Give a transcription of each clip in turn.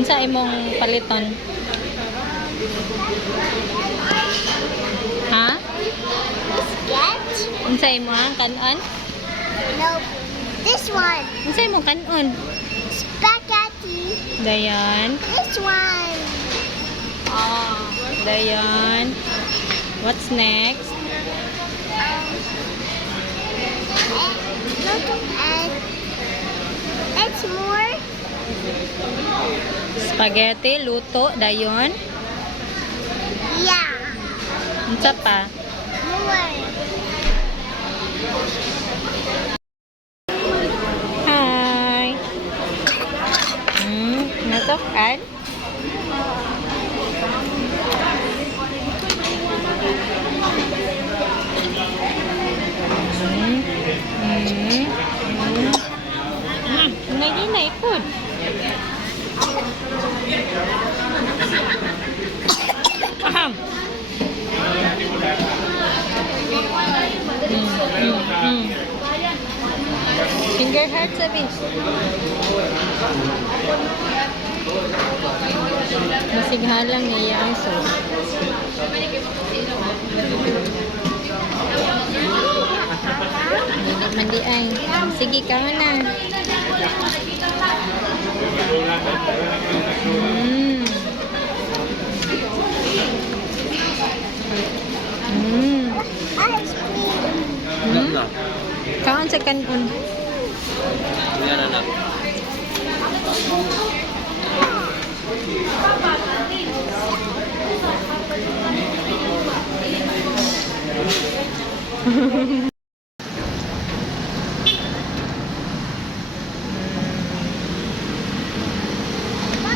Unsa imong paliton? Ha? Biscuit? Unsa imong kanon? No. This one. Unsa imong kanon? Spaghetti. Dayan. This one. Dayan. What's next? And it's more. Spaghetti, luto, dayon. Yeah. Unsa pa? More. Hi. Natokan? Nay food. Aham. Finger heart sabi. Masighalang niya ang sauce. Mandi ay. Sige ka na. Ice cream. Kaon sa kanon. Yan anak.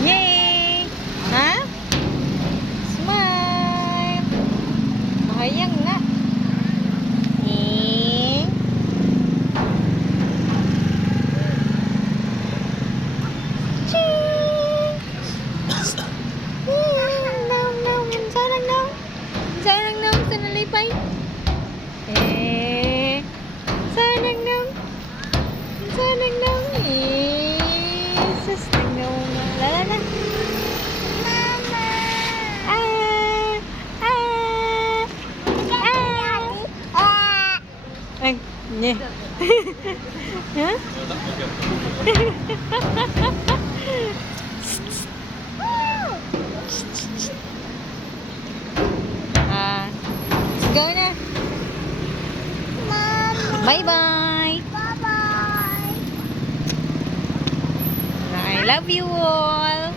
Yay! Ha? Smile! Mahayang na. Eh. Ching! Sarang naw. Sarang naw. Sanalipay. Eh. Sarang naw. Sarang naw. Eh. Sus, naw. Lala. Mama. Ay, nye. Ha? Let's go na. Mama. Bye-bye. Bye-bye. I love you all.